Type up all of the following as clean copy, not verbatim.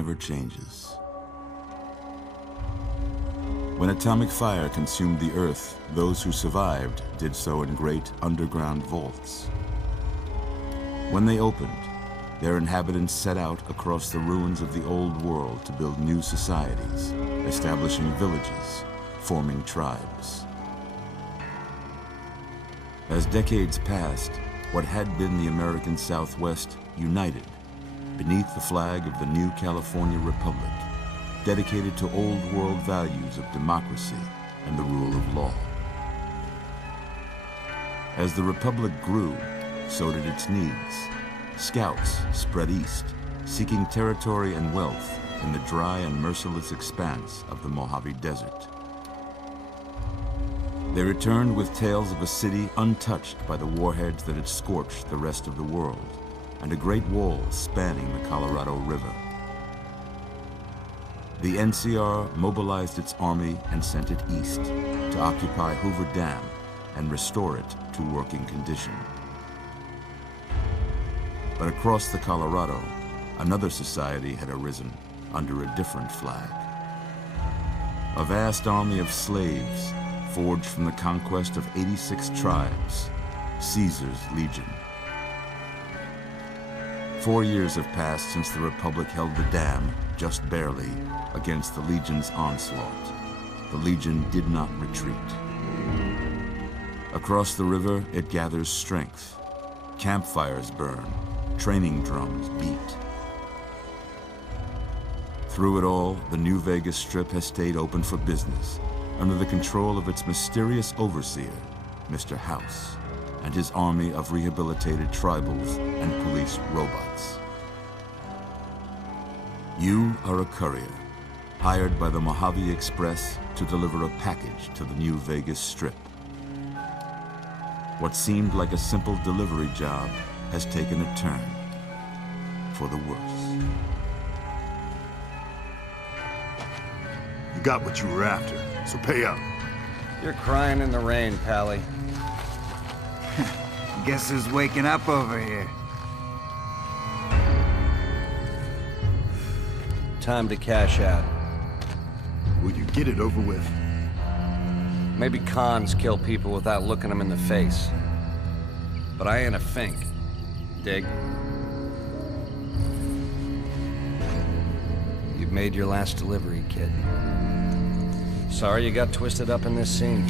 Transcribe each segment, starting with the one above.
never changes. When atomic fire consumed the Earth, those who survived did so in great underground vaults. When they opened, their inhabitants set out across the ruins of the old world to build new societies, establishing villages, forming tribes. As decades passed, what had been the American Southwest united beneath the flag of the new California Republic, dedicated to old world values of democracy and the rule of law. As the Republic grew, so did its needs. Scouts spread east, seeking territory and wealth in the dry and merciless expanse of the Mojave Desert. They returned with tales of a city untouched by the warheads that had scorched the rest of the world, and a great wall spanning the Colorado River. The NCR mobilized its army and sent it east to occupy Hoover Dam and restore it to working condition. But across the Colorado, another society had arisen under a different flag. A vast army of slaves forged from the conquest of 86 tribes, Caesar's Legion. 4 years have passed since the Republic held the dam, just barely, against the Legion's onslaught. The Legion did not retreat. Across the river, it gathers strength. Campfires burn, training drums beat. Through it all, the New Vegas Strip has stayed open for business, under the control of its mysterious overseer, Mr. House, and his army of rehabilitated tribals and police robots. You are a courier, hired by the Mojave Express to deliver a package to the New Vegas Strip. What seemed like a simple delivery job has taken a turn for the worse. You got what you were after, so pay up. You're crying in the rain, Pally. Guess who's waking up over here? Time to cash out. Will you get it over with? Maybe cons kill people without looking them in the face. But I ain't a fink. Dig? You've made your last delivery, kid. Sorry you got twisted up in this scene.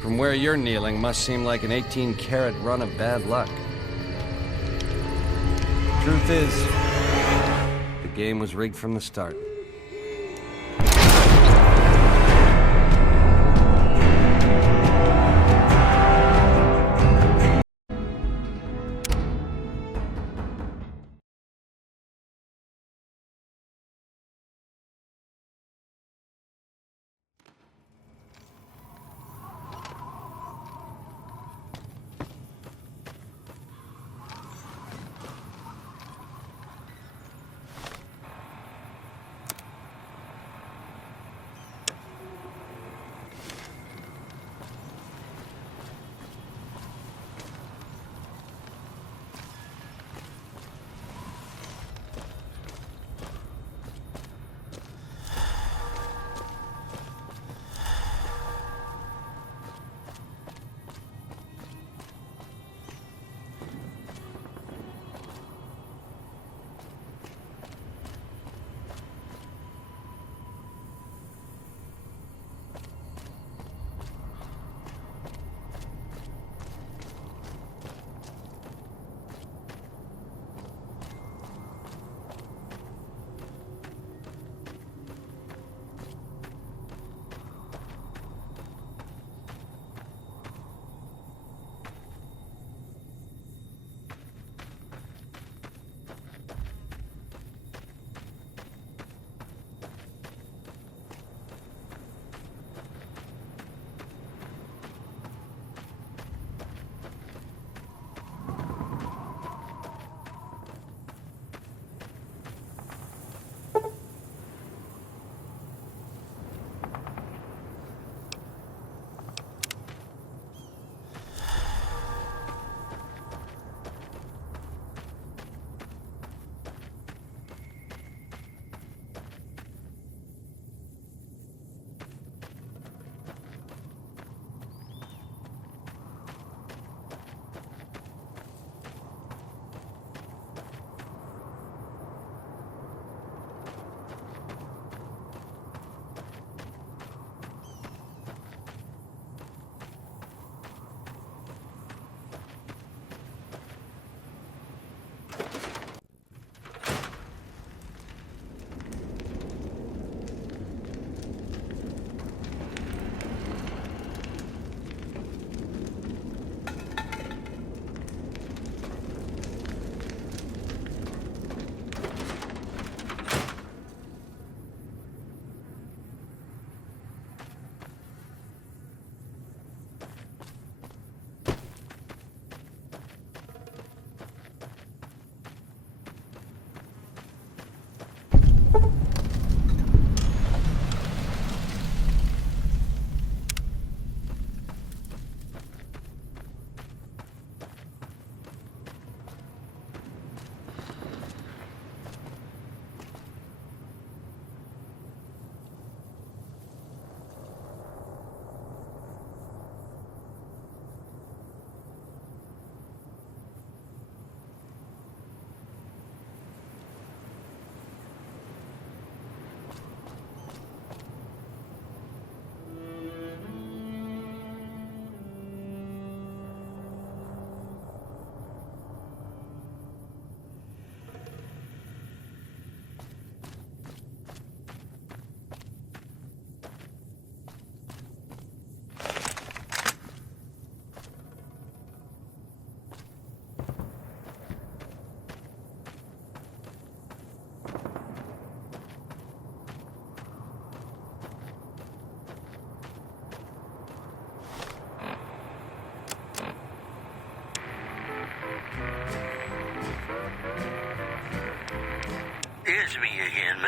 From where you're kneeling must seem like an 18-carat run of bad luck. Truth is, the game was rigged from the start.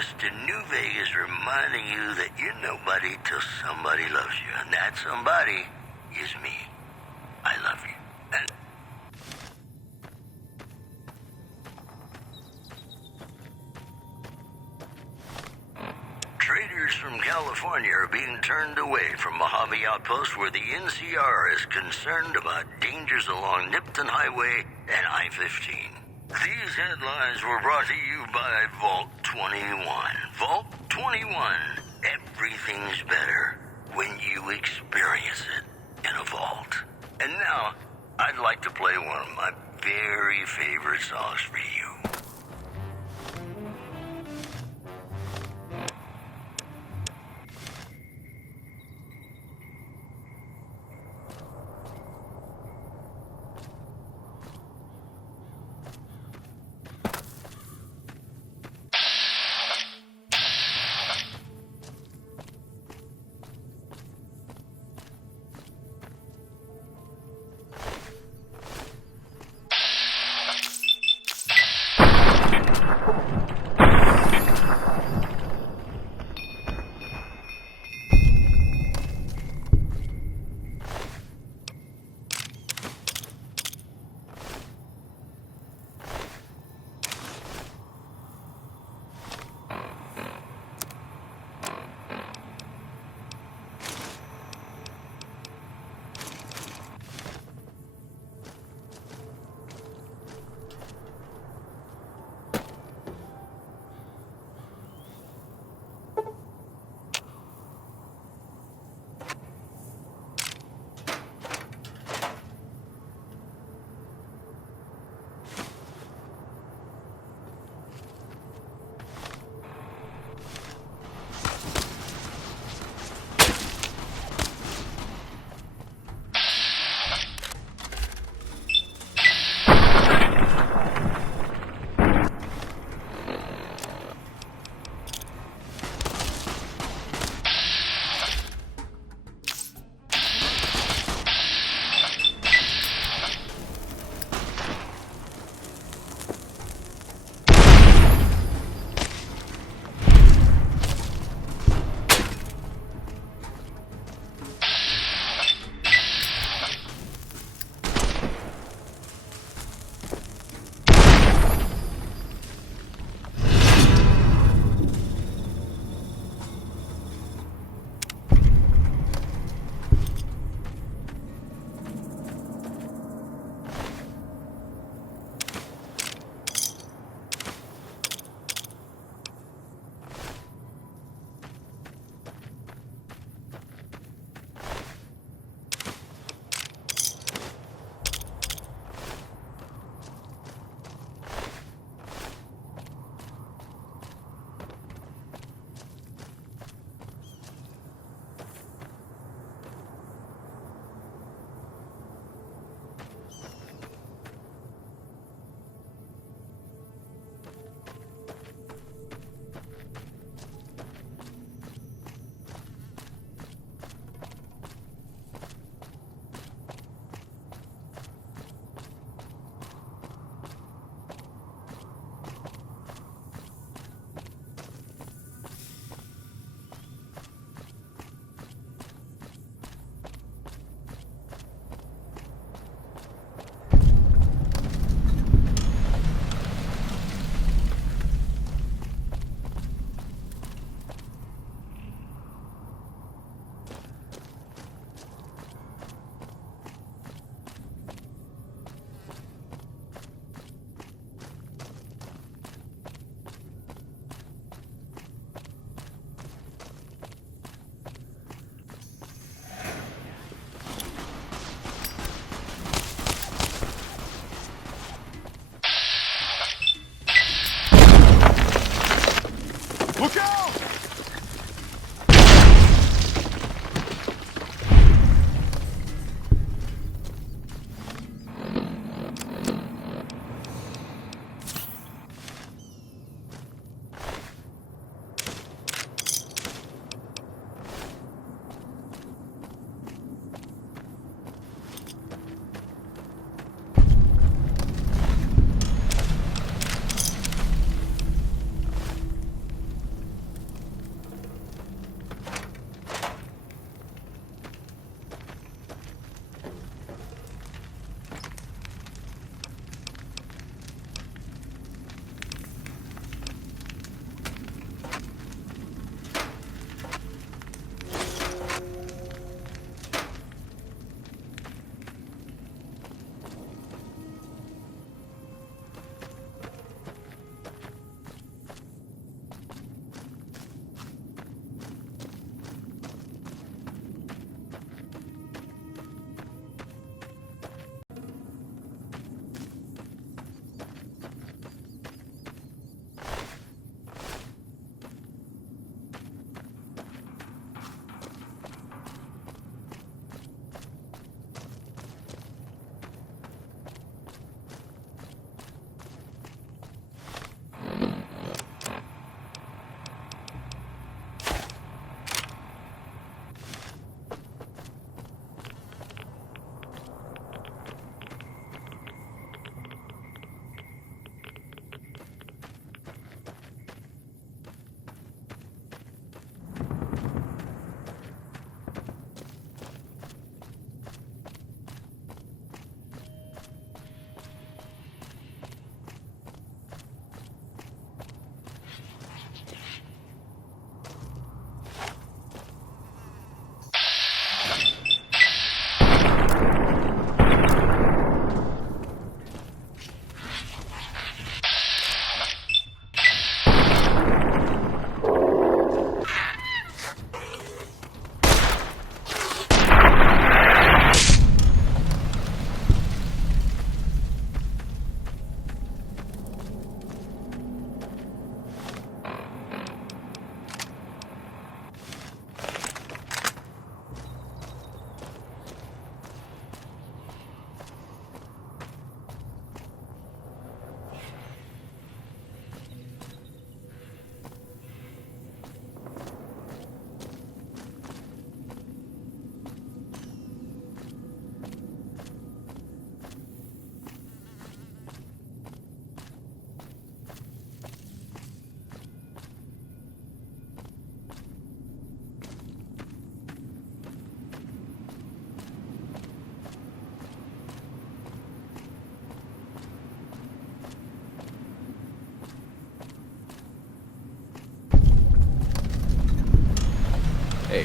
West in New Vegas reminding you that you're nobody till somebody loves you. And that somebody is me. I love you. And traders from California are being turned away from Mojave Outpost where the NCR is concerned about dangers along Nipton Highway and I-15. These headlines were brought to you by Vault 21. Vault 21. Everything's better when you experience it in a vault. And now, I'd like to play one of my very favorite songs for you.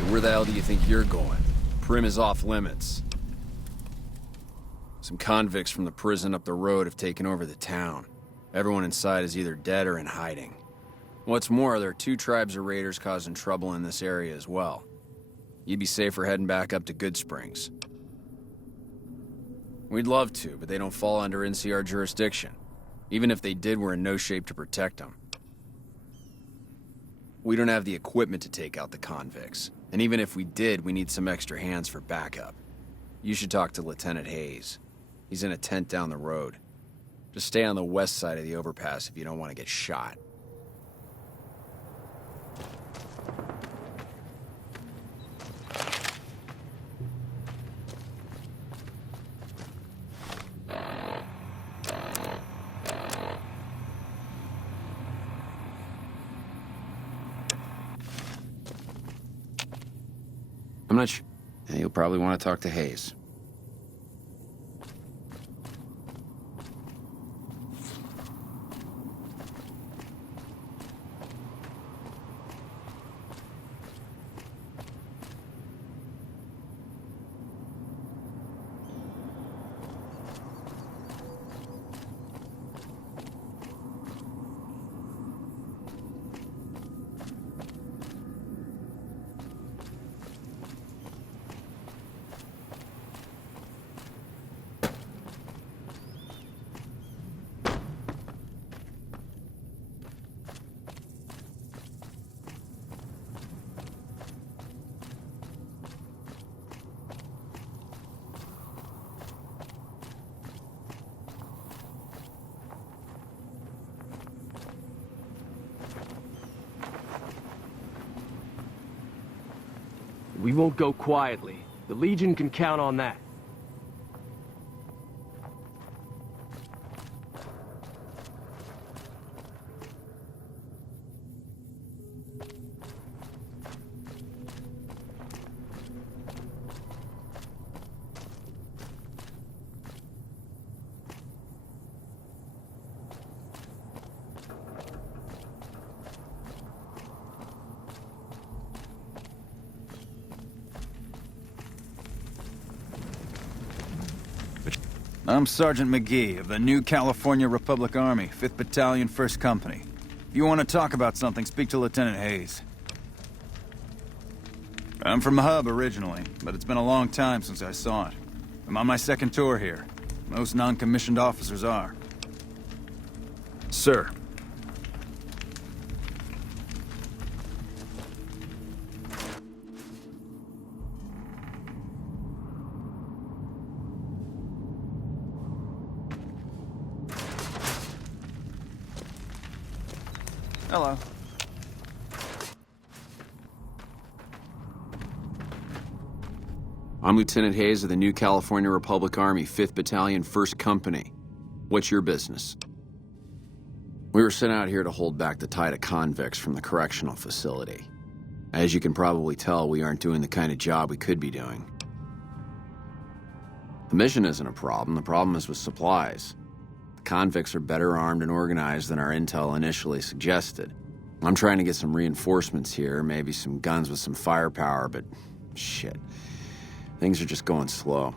Where the hell do you think you're going? Primm is off limits. Some convicts from the prison up the road have taken over the town. Everyone inside is either dead or in hiding. What's more, there are 2 tribes of raiders causing trouble in this area as well. You'd be safer heading back up to Goodsprings. We'd love to, but they don't fall under NCR jurisdiction. Even if they did, we're in no shape to protect them. We don't have the equipment to take out the convicts. And even if we did, we need some extra hands for backup. You should talk to Lieutenant Hayes. He's in a tent down the road. Just stay on the west side of the overpass if you don't want to get shot. I'm not sure. Yeah, you'll probably want to talk to Hayes. We won't go quietly. The Legion can count on that. I'm Sergeant McGee of the New California Republic Army, 5th Battalion, 1st Company. If you want to talk about something, speak to Lieutenant Hayes. I'm from Hub originally, but it's been a long time since I saw it. I'm on my 2nd tour here. Most non-commissioned officers are. Sir. Hello. I'm Lieutenant Hayes of the New California Republic Army, 5th Battalion, 1st Company. What's your business? We were sent out here to hold back the tide of convicts from the correctional facility. As you can probably tell, we aren't doing the kind of job we could be doing. The mission isn't a problem. The problem is with supplies. The convicts are better armed and organized than our intel initially suggested. I'm trying to get some reinforcements here, maybe some guns with some firepower, but shit. Things are just going slow.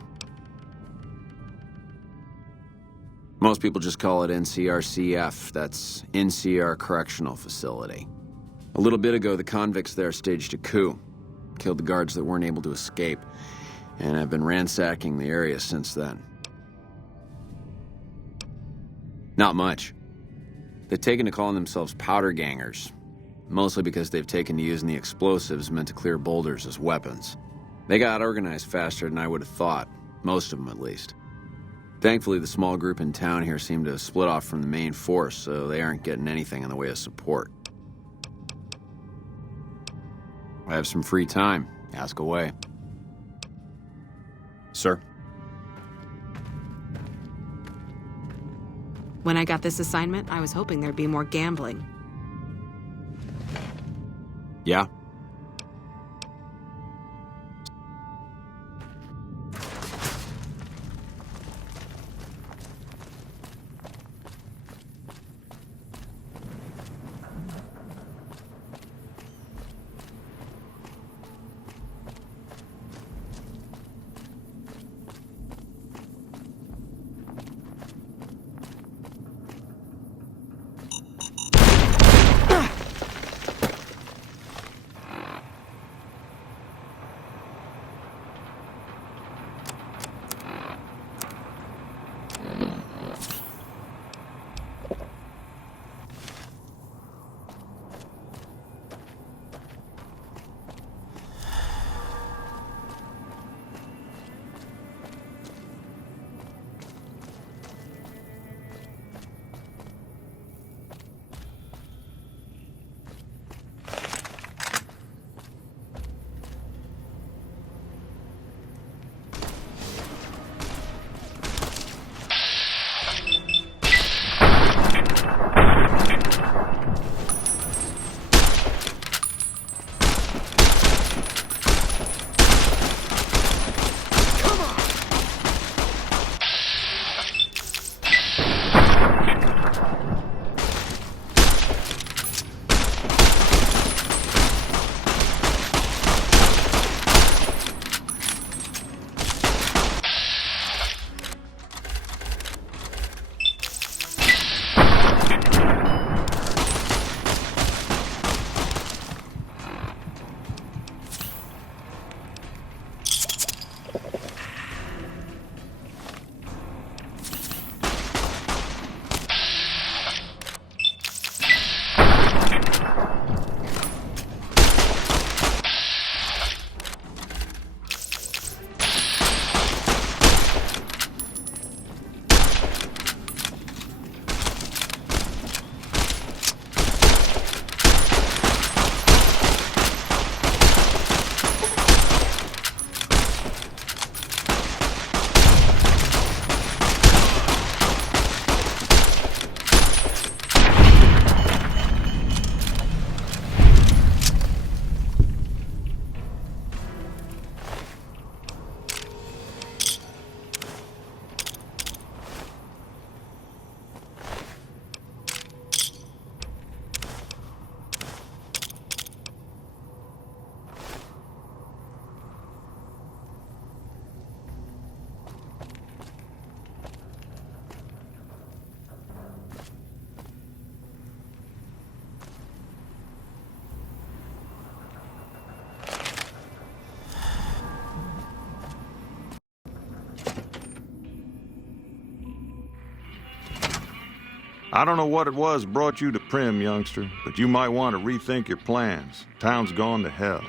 Most people just call it NCRCF. That's NCR Correctional Facility. A little bit ago, the convicts there staged a coup. Killed the guards that weren't able to escape. And I've been ransacking the area since then. Not much. They've taken to calling themselves powder gangers. Mostly because they've taken to using the explosives meant to clear boulders as weapons. They got organized faster than I would have thought. Most of them, at least. Thankfully, the small group in town here seem to have split off from the main force, so they aren't getting anything in the way of support. I have some free time. Ask away. Sir? When I got this assignment, I was hoping there'd be more gambling. Yeah? I don't know what it was brought you to Primm, youngster, but you might want to rethink your plans. Town's gone to hell.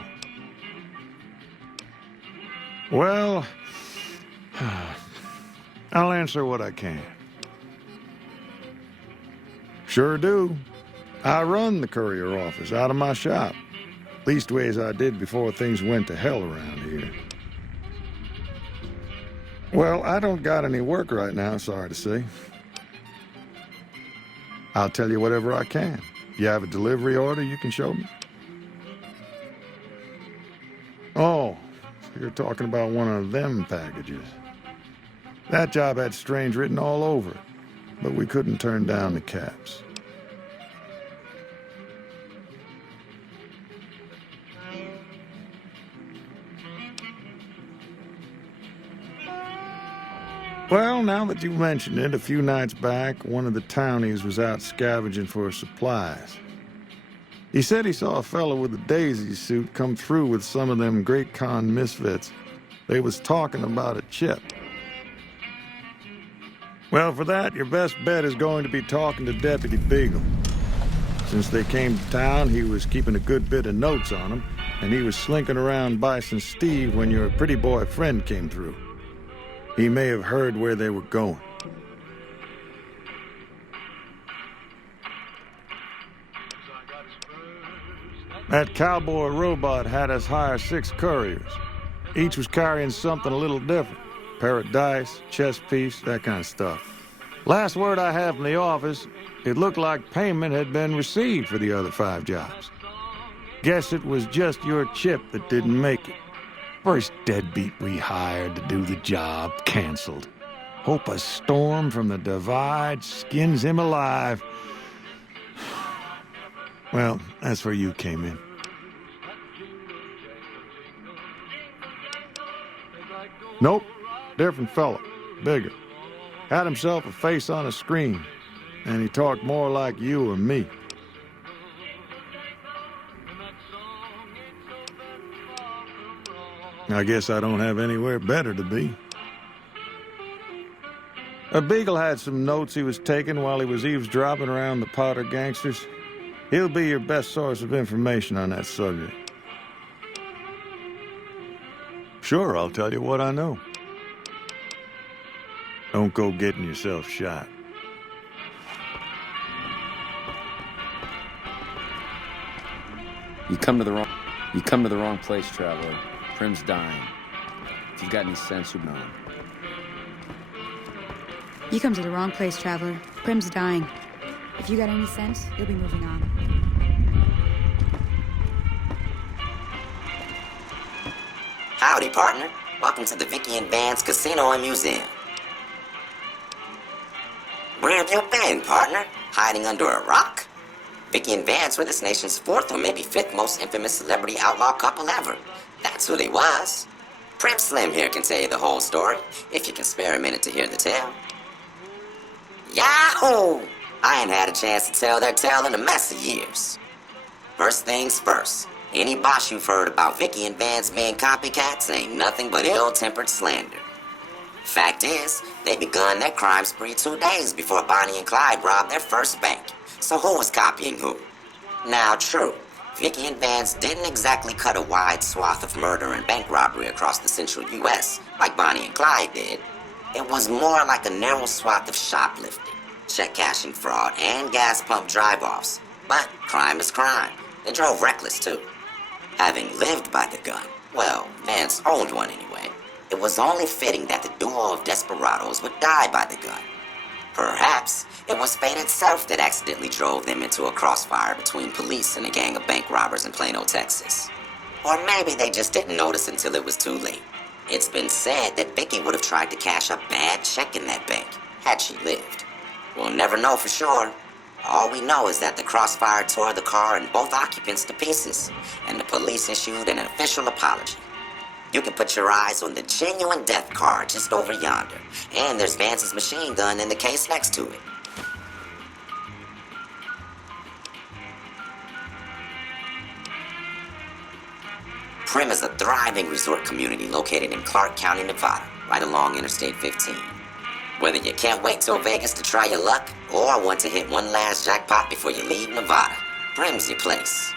Well, I'll answer what I can. Sure do. I run the courier office out of my shop. Leastways I did before things went to hell around here. Well, I don't got any work right now, sorry to say. I'll tell you whatever I can. You have a delivery order you can show me? Oh, so you're talking about one of them packages. That job had Strange written all over it, but we couldn't turn down the caps. Well, now that you mentioned it, a few nights back, one of the townies was out scavenging for supplies. He said he saw a fellow with a daisy suit come through with some of them Great Khan misfits. They was talking about a chip. Well, for that, your best bet is going to be talking to Deputy Beagle. Since they came to town, he was keeping a good bit of notes on them, and he was slinking around Bison Steve when your pretty boy friend came through. He may have heard where they were going. That cowboy robot had us hire 6 couriers. Each was carrying something a little different. Pair of dice, chess piece, that kind of stuff. Last word I have from the office, it looked like payment had been received for the other 5 jobs. Guess it was just your chip that didn't make it. First deadbeat we hired to do the job canceled. Hope a storm from the Divide skins him alive. Well, that's where you came in. Nope, different fella, bigger. Had himself a face on a screen, and he talked more like you or me. I guess I don't have anywhere better to be. A Beagle had some notes he was taking while he was eavesdropping around the Powder gangsters. He'll be your best source of information on that subject. Sure, I'll tell you what I know. Don't go getting yourself shot. You come to the wrong place, traveler. Primm's dying. If you've got any sense, you'd know. You come to the wrong place, traveler. Primm's dying. If you got any sense, you'll be moving on. Howdy, partner. Welcome to the Vicky and Vance Casino and Museum. Where have you been, partner? Hiding under a rock? Vicky and Vance were this nation's 4th or maybe 5th most infamous celebrity outlaw couple ever. That's who they was. Primm Slim here can tell you the whole story, if you can spare a minute to hear the tale. Yahoo! I ain't had a chance to tell their tale in a mess of years. First things first, any boss you've heard about Vicky and Vance being copycats ain't nothing but ill-tempered slander. Fact is, they begun their crime spree 2 days before Bonnie and Clyde robbed their first bank. So who was copying who? Now, true, Vicky and Vance didn't exactly cut a wide swath of murder and bank robbery across the central U.S. like Bonnie and Clyde did. It was more like a narrow swath of shoplifting, check-cashing fraud, and gas pump drive-offs. But crime is crime. They drove reckless, too. Having lived by the gun, well, Vance owned one anyway, it was only fitting that the duo of desperados would die by the gun. Perhaps it was fate itself that accidentally drove them into a crossfire between police and a gang of bank robbers in Plano, Texas. Or maybe they just didn't notice until it was too late. It's been said that Vicky would have tried to cash a bad check in that bank, had she lived. We'll never know for sure. All we know is that the crossfire tore the car and both occupants to pieces, and the police issued an official apology. You can put your eyes on the genuine death card just over yonder, and there's Vance's machine gun in the case next to it. Primm is a thriving resort community located in Clark County, Nevada, right along Interstate 15. Whether you can't wait till Vegas to try your luck, or want to hit one last jackpot before you leave Nevada, Prim's your place.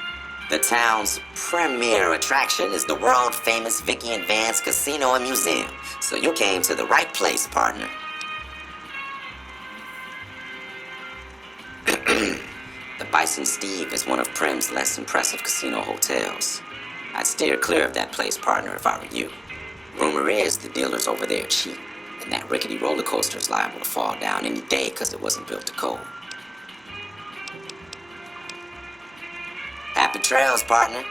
The town's premier attraction is the world-famous Vicky and Vance Casino and Museum, so you came to the right place, partner. The Bison Steve is one of Prim's less impressive casino hotels. I'd steer clear of that place, partner, if I were you. Rumor is the dealers over there are cheap, and that rickety roller coaster is liable to fall down any day because it wasn't built to code. Happy trails, partner.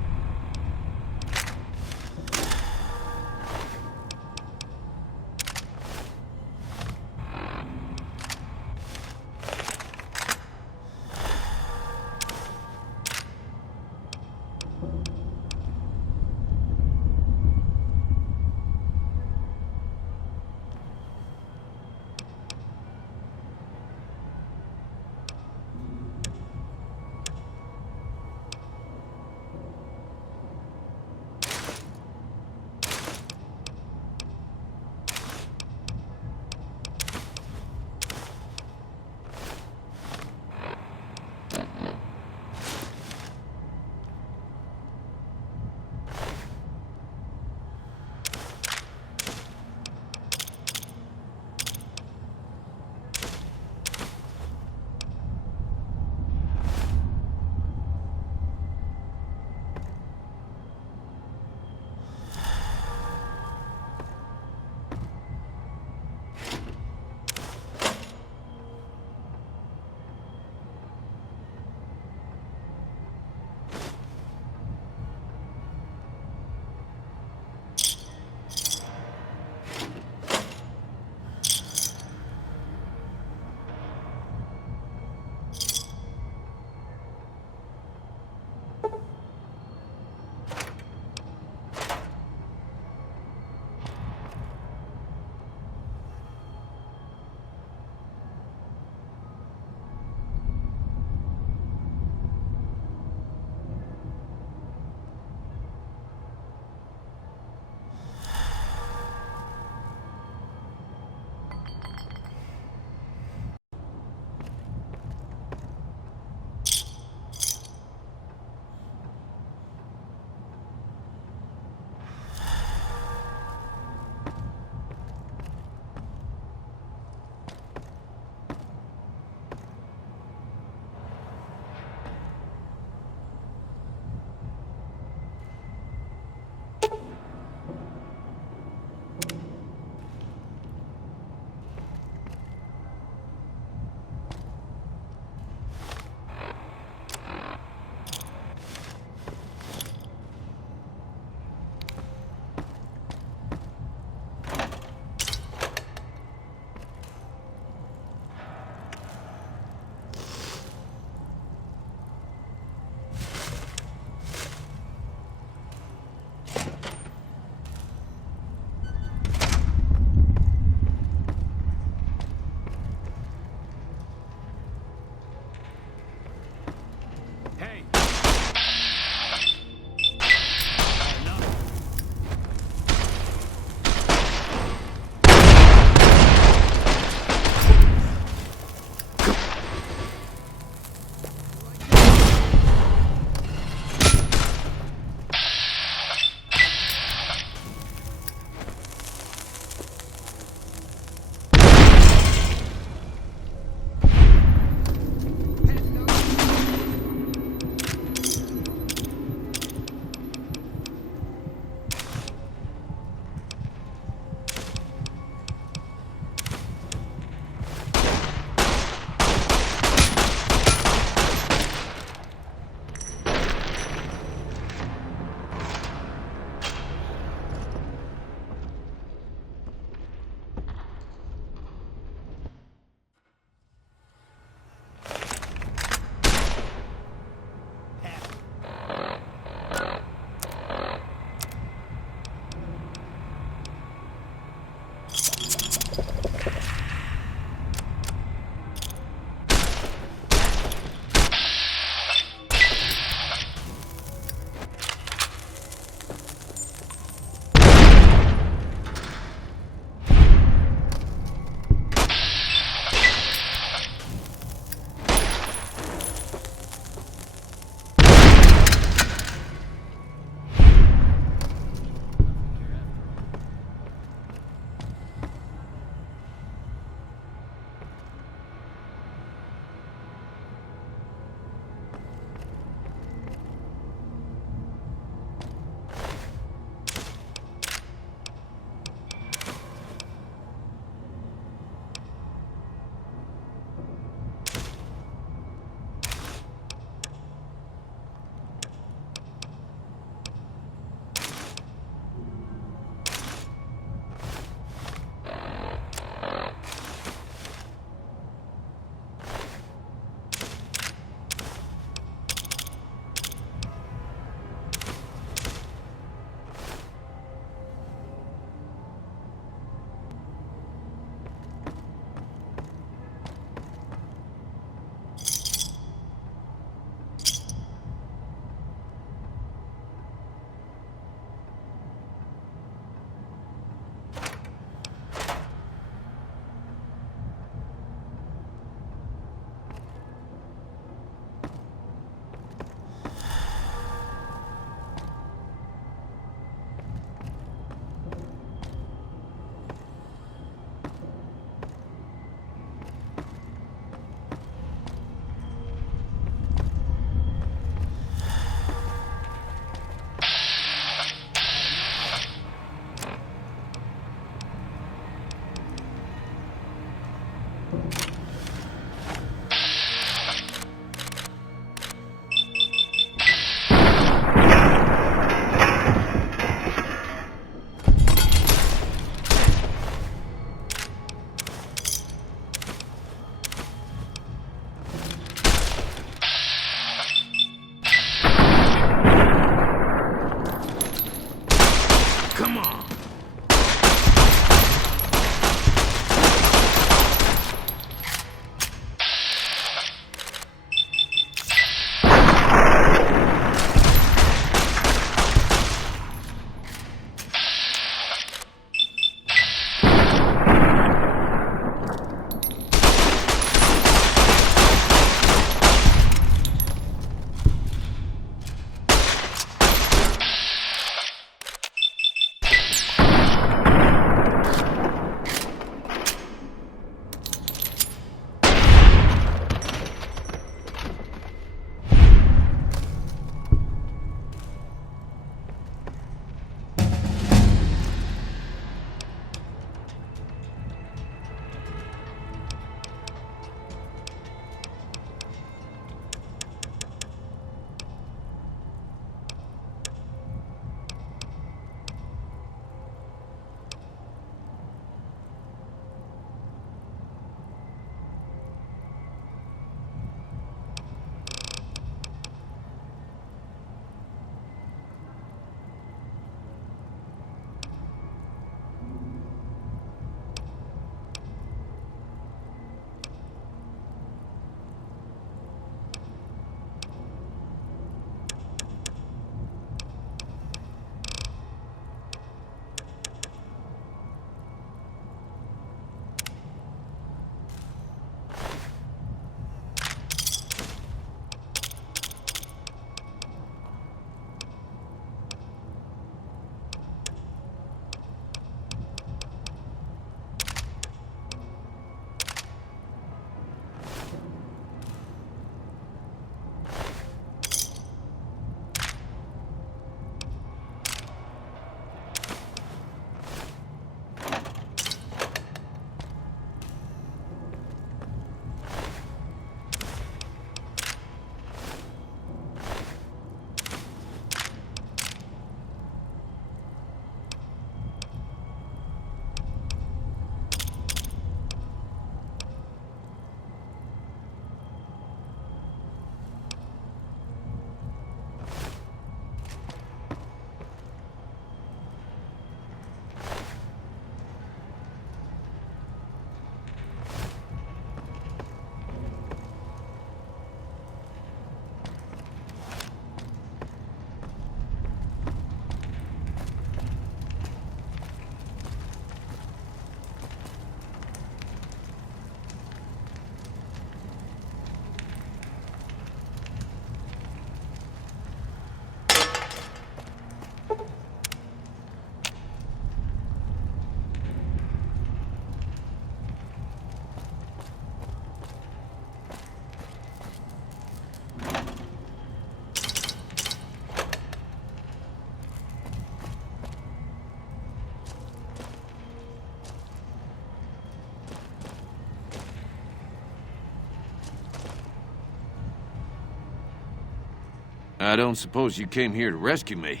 I don't suppose you came here to rescue me.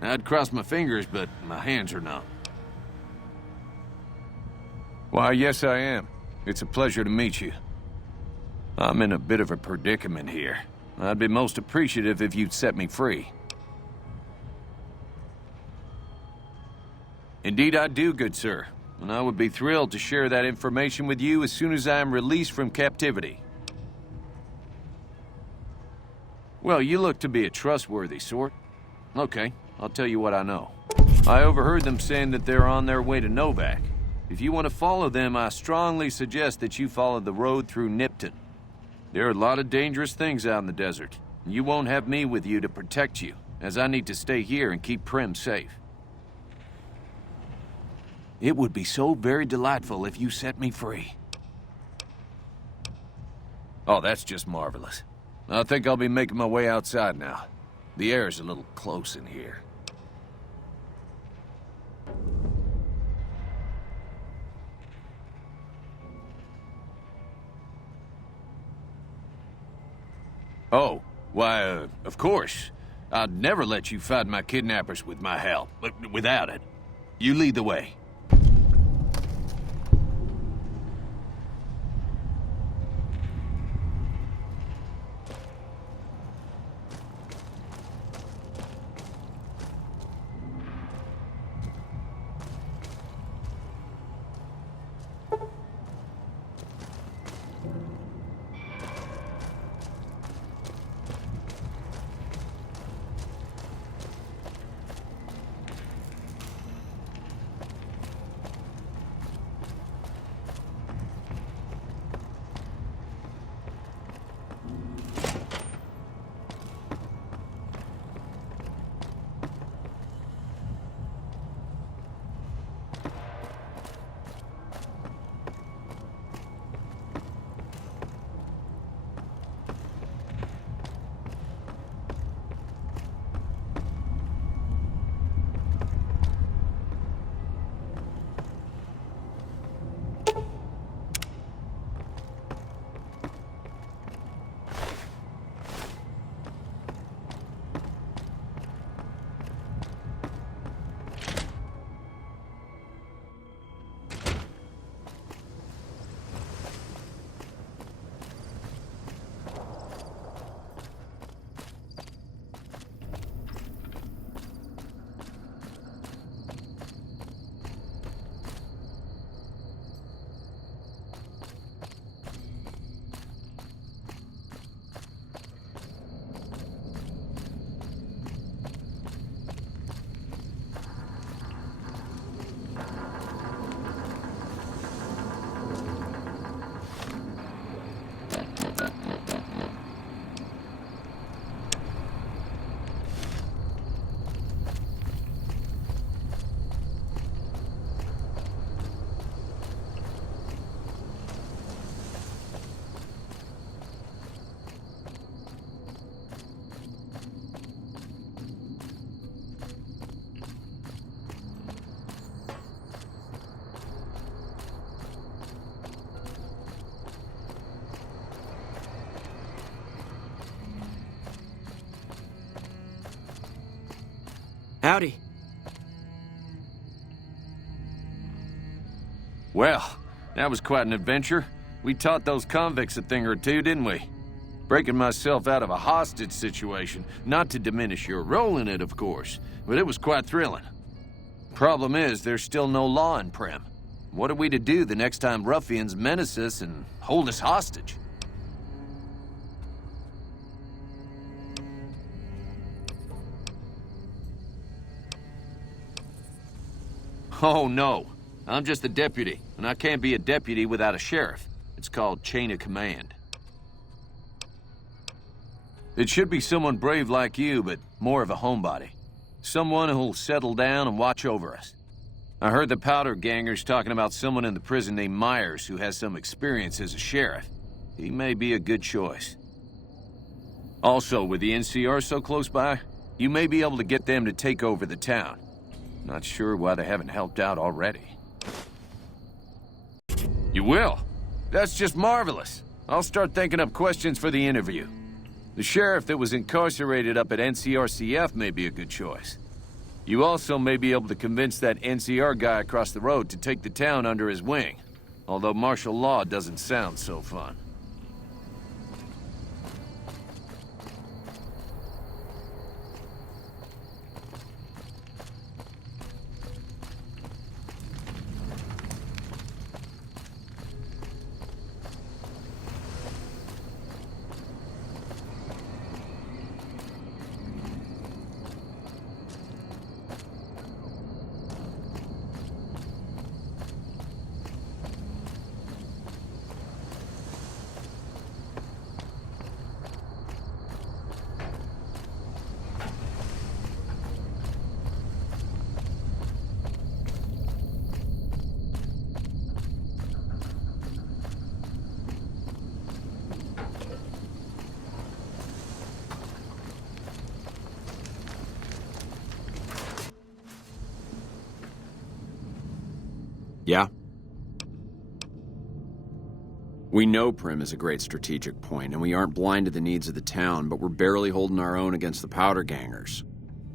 I'd cross my fingers, but my hands are numb. Why, yes I am. It's a pleasure to meet you. I'm in a bit of a predicament here. I'd be most appreciative if you'd set me free. Indeed I do, good sir. And I would be thrilled to share that information with you as soon as I am released from captivity. Well, you look to be a trustworthy sort. Okay, I'll tell you what I know. I overheard them saying that they're on their way to Novak. If you want to follow them, I strongly suggest that you follow the road through Nipton. There are a lot of dangerous things out in the desert. You won't have me with you to protect you, as I need to stay here and keep Primm safe. It would be so very delightful if you set me free. Oh, that's just marvelous. I think I'll be making my way outside now. The air's a little close in here. Oh, why, of course. I'd never let you find my kidnappers with my help, but without it. You lead the way. Howdy. Well, that was quite an adventure. We taught those convicts a thing or two, didn't we? Breaking myself out of a hostage situation, not to diminish your role in it, of course, but it was quite thrilling. Problem is, there's still no law in Primm. What are we to do the next time ruffians menace us and hold us hostage? Oh, no. I'm just a deputy, and I can't be a deputy without a sheriff. It's called chain of command. It should be someone brave like you, but more of a homebody. Someone who'll settle down and watch over us. I heard the powder gangers talking about someone in the prison named Myers who has some experience as a sheriff. He may be a good choice. Also, with the NCR so close by, you may be able to get them to take over the town. Not sure why they haven't helped out already. You will? That's just marvelous. I'll start thinking up questions for the interview. The sheriff that was incarcerated up at NCRCF may be a good choice. You also may be able to convince that NCR guy across the road to take the town under his wing. Although martial law doesn't sound so fun. Yeah? We know Primm is a great strategic point, and we aren't blind to the needs of the town, but we're barely holding our own against the powder gangers.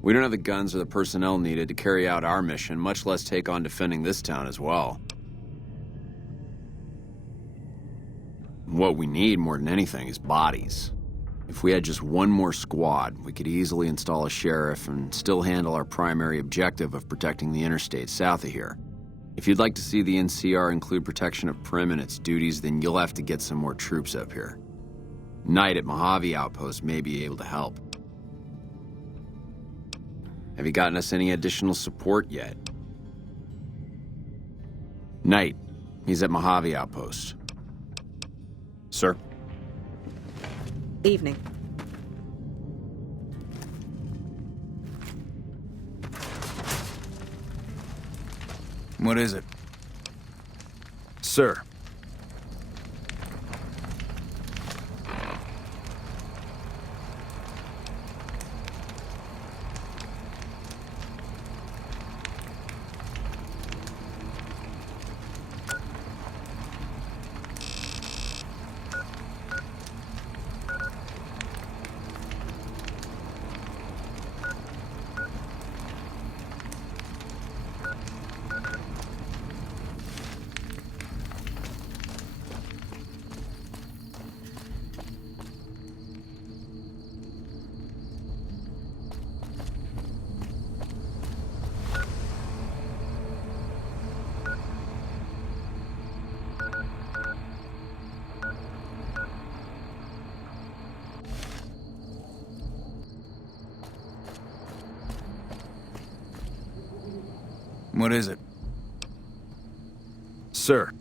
We don't have the guns or the personnel needed to carry out our mission, much less take on defending this town as well. What we need more than anything is bodies. If we had just one more squad, we could easily install a sheriff and still handle our primary objective of protecting the interstate south of here. If you'd like to see the NCR include protection of Primm and its duties, then you'll have to get some more troops up here. Knight at Mojave Outpost may be able to help. Have you gotten us any additional support yet? Knight, he's at Mojave Outpost. Sir? Evening. What is it? Sir. What is it? Sir.